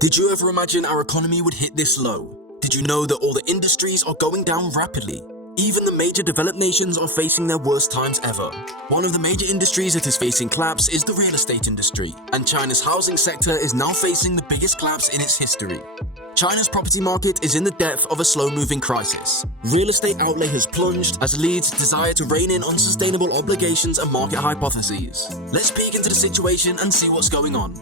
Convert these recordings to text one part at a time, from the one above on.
Did you ever imagine our economy would hit this low? Did you know that all the industries are going down rapidly? Even the major developed nations are facing their worst times ever. One of the major industries that is facing collapse is the real estate industry, and China's housing sector is now facing the biggest collapse in its history. China's property market is in the depth of a slow-moving crisis. Real estate outlay has plunged as leads desire to rein in unsustainable obligations and market hypotheses. Let's peek into the situation and see what's going on.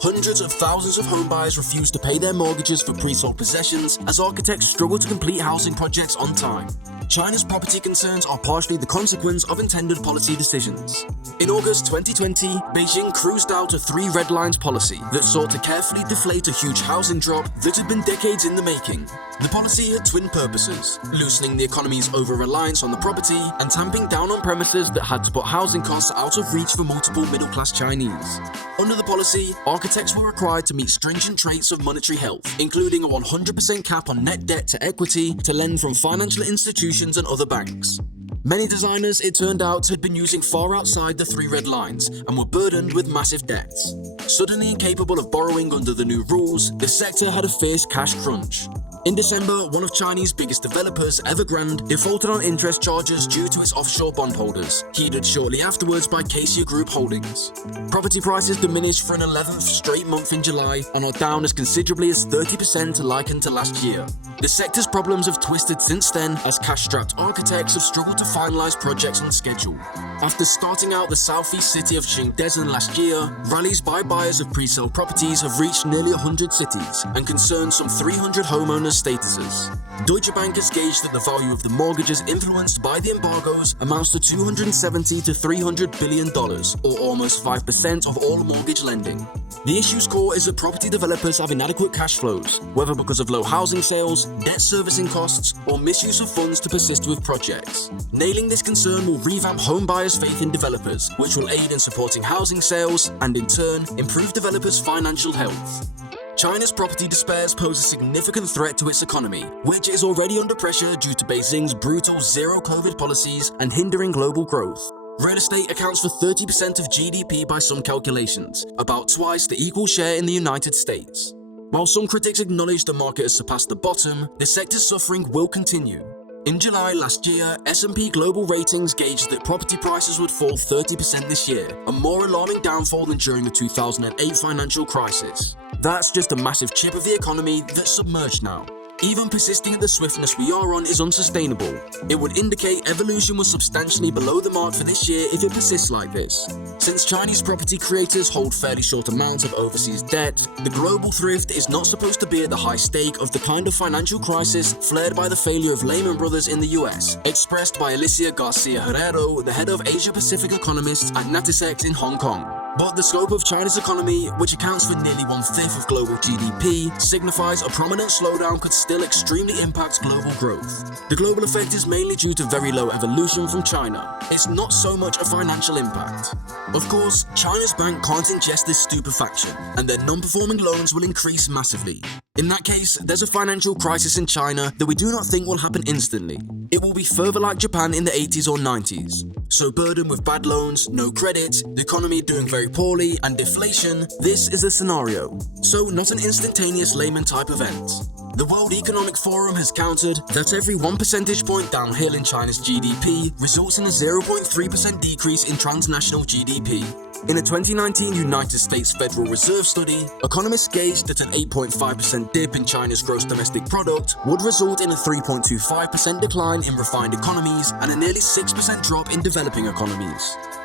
Hundreds of thousands of homebuyers refuse to pay their mortgages for pre-sold possessions as architects struggle to complete housing projects on time. China's property concerns are partially the consequence of intended policy decisions. In August 2020, Beijing cruised out a three red lines policy that sought to carefully deflate a huge housing drop that had been decades in the making. The policy had twin purposes: loosening the economy's over-reliance on the property and tamping down on premises that had to put housing costs out of reach for multiple middle-class Chinese. Under the policy, architects were required to meet stringent traits of monetary health, including a 100% cap on net debt to equity to lend from financial institutions and other banks. Many designers, it turned out, had been using far outside the three red lines and were burdened with massive debts. Suddenly incapable of borrowing under the new rules, the sector had a fierce cash crunch. In December, one of Chinese biggest developers, Evergrande, defaulted on interest charges due to its offshore bondholders, heeded shortly afterwards by Cassia Group Holdings. Property prices diminished for an 11th straight month in July and are down as considerably as 30% likened to last year. The sector's problems have twisted since then as cash-strapped architects have struggled to finalize projects on schedule. After starting out the southeast city of Shenzhen last year, rallies by buyers of pre-sale properties have reached nearly 100 cities and concerned some 300 homeowners' statuses. Deutsche Bank has gauged that the value of the mortgages influenced by the embargoes amounts to $270 to $300 billion, or almost 5% of all mortgage lending. The issue's core is that property developers have inadequate cash flows, whether because of low housing sales, debt servicing costs, or misuse of funds to persist with projects. Nailing this concern will revamp home buyers' faith in developers, which will aid in supporting housing sales and, in turn, improve developers' financial health. China's property despairs pose a significant threat to its economy, which is already under pressure due to Beijing's brutal zero-COVID policies and hindering global growth. Real estate accounts for 30% of GDP by some calculations, about twice the equal share in the United States. While some critics acknowledge the market has surpassed the bottom, the sector's suffering will continue. In July last year, S&P Global Ratings gauged that property prices would fall 30% this year, a more alarming downfall than during the 2008 financial crisis. That's just a massive chip of the economy that's submerged now. Even persisting at the swiftness we are on is unsustainable. It would indicate evolution was substantially below the mark for this year if it persists like this. Since Chinese property creators hold fairly short amounts of overseas debt, the global thrift is not supposed to be at the high stake of the kind of financial crisis flared by the failure of Lehman Brothers in the US, expressed by Alicia Garcia Herrero, the head of Asia-Pacific economists at Natixis in Hong Kong. But the scope of China's economy, which accounts for nearly 1/5 of global GDP, signifies a prominent slowdown could still extremely impact global growth. The global effect is mainly due to very low evolution from China. It's not so much a financial impact. Of course, China's bank can't ingest this stupefaction, and their non-performing loans will increase massively. In that case, there's a financial crisis in China that we do not think will happen instantly. It will be further like Japan in the 80s or 90s. So burdened with bad loans, no credit, the economy doing very poorly, and deflation, this is a scenario. So not an instantaneous Lehman type event. The World Economic Forum has countered that every 1 percentage point downhill in China's GDP results in a 0.3% decrease in transnational GDP. In a 2019 United States Federal Reserve study, economists gauged that an 8.5% dip in China's gross domestic product would result in a 3.25% decline in refined economies and a nearly 6% drop in developing economies.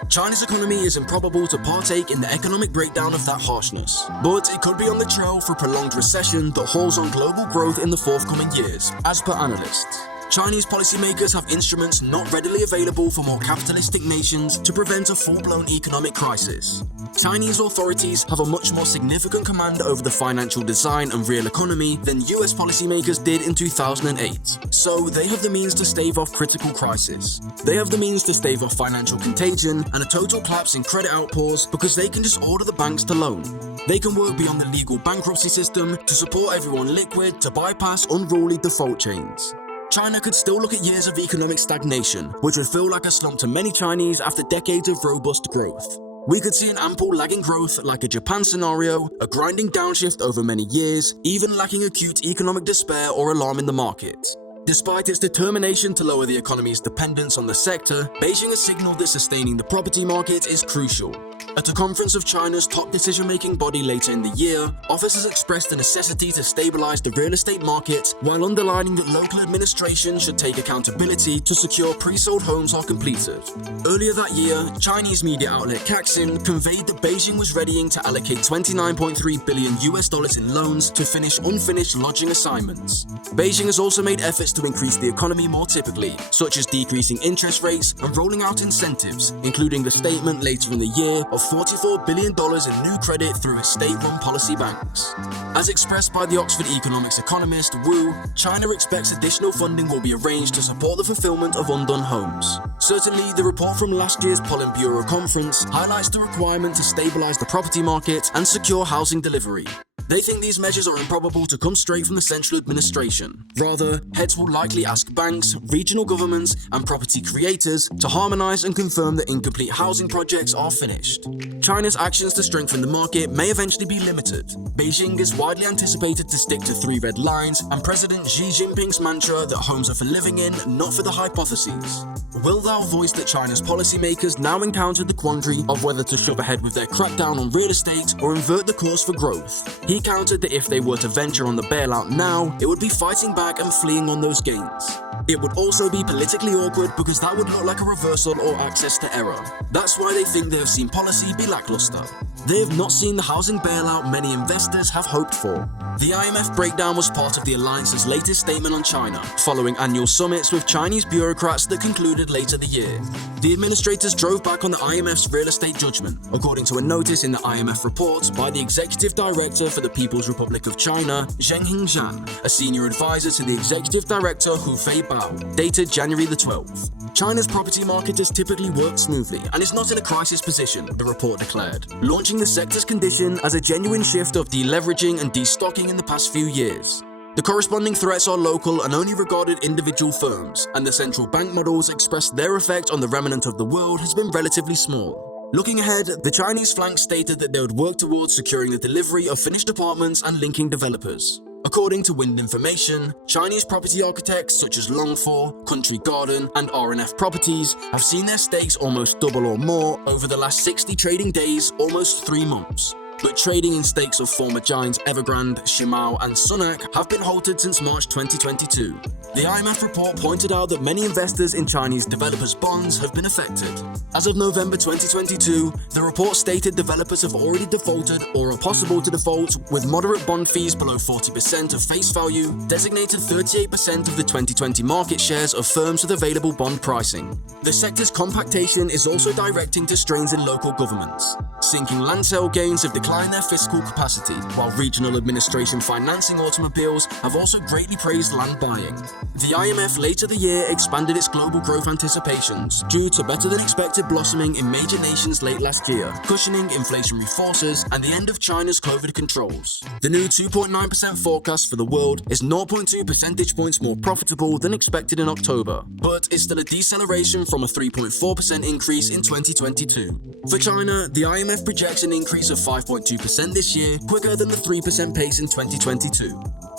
China's economy is improbable to partake in the economic breakdown of that harshness, but it could be on the trail for a prolonged recession that halts on global growth in the forthcoming years, as per analysts. Chinese policymakers have instruments not readily available for more capitalistic nations to prevent a full-blown economic crisis. Chinese authorities have a much more significant command over the financial design and real economy than US policymakers did in 2008. So they have the means to stave off critical crisis. They have the means to stave off financial contagion and a total collapse in credit outpours because they can just order the banks to loan. They can work beyond the legal bankruptcy system to support everyone liquid to bypass unruly default chains. China could still look at years of economic stagnation, which would feel like a slump to many Chinese after decades of robust growth. We could see an ample lagging growth like a Japan scenario, a grinding downshift over many years, even lacking acute economic despair or alarm in the market. Despite its determination to lower the economy's dependence on the sector, Beijing has signaled that sustaining the property market is crucial. At a conference of China's top decision-making body later in the year, officers expressed the necessity to stabilize the real estate market while underlining that local administration should take accountability to secure pre-sold homes are completed. Earlier that year, Chinese media outlet Caxin conveyed that Beijing was readying to allocate $29.3 billion in loans to finish unfinished lodging assignments. Beijing has also made efforts to increase the economy more typically, such as decreasing interest rates and rolling out incentives, including the statement later in the year of $44 billion in new credit through its state-run policy banks. As expressed by the Oxford economics economist Wu, China expects additional funding will be arranged to support the fulfillment of undone homes. Certainly, the report from last year's Politburo conference highlights the requirement to stabilize the property market and secure housing delivery. They think these measures are improbable to come straight from the central administration. Rather, heads will likely ask banks, regional governments, and property creators to harmonize and confirm that incomplete housing projects are finished. China's actions to strengthen the market may eventually be limited. Beijing is widely anticipated to stick to 3 red lines and President Xi Jinping's mantra that homes are for living in, not for the hypotheses. Will thou voice that China's policymakers now encounter the quandary of whether to shove ahead with their crackdown on real estate or invert the course for growth? He countered that if they were to venture on the bailout now, it would be fighting back and fleeing on those gains. It would also be politically awkward because that would look like a reversal or access to error. That's why they think they have seen policy be lackluster. They have not seen the housing bailout many investors have hoped for. The IMF breakdown was part of the alliance's latest statement on China, following annual summits with Chinese bureaucrats that concluded later the year. The administrators drove back on the IMF's real estate judgment, according to a notice in the IMF report by the Executive Director for the People's Republic of China, Zheng Hingzhan, a senior advisor to the Executive Director Hu Feibao, dated January the 12th. China's property market has typically worked smoothly and is not in a crisis position, the report declared, launching the sector's condition as a genuine shift of deleveraging and destocking in the past few years. The corresponding threats are local and only regarded individual firms, and the central bank models expressed their effect on the remnant of the world has been relatively small. Looking ahead, the Chinese flank stated that they would work towards securing the delivery of finished apartments and linking developers. According to Wind Information, Chinese property architects such as Longfor, Country Garden, and R&F Properties have seen their stakes almost double or more over the last 60 trading days, almost 3 months. But trading in stakes of former giants Evergrande, Shimao, and Sunac have been halted since March 2022. The IMF report pointed out that many investors in Chinese developers' bonds have been affected. As of November 2022, the report stated developers have already defaulted or are possible to default, with moderate bond fees below 40% of face value, designated 38% of the 2020 market shares of firms with available bond pricing. The sector's compactation is also directing to strains in local governments. Sinking land sale gains have declined their fiscal capacity, while regional administration financing automobiles have also greatly praised land buying. The IMF later the year expanded its global growth anticipations due to better than expected blossoming in major nations late last year, cushioning inflationary forces and the end of China's COVID controls. The new 2.9% forecast for the world is 0.2 percentage points more profitable than expected in October, but is still a deceleration from a 3.4% increase in 2022. For China, the IMF projects an increase of 5.2% this year, quicker than the 3% pace in 2022.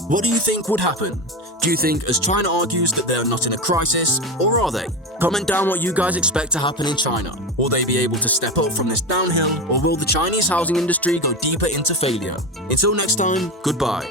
What do you think would happen? Do you think, as China argues, that they are not in a crisis, or are they? Comment down what you guys expect to happen in China. Will they be able to step up from this downhill, or will the Chinese housing industry go deeper into failure? Until next time, goodbye.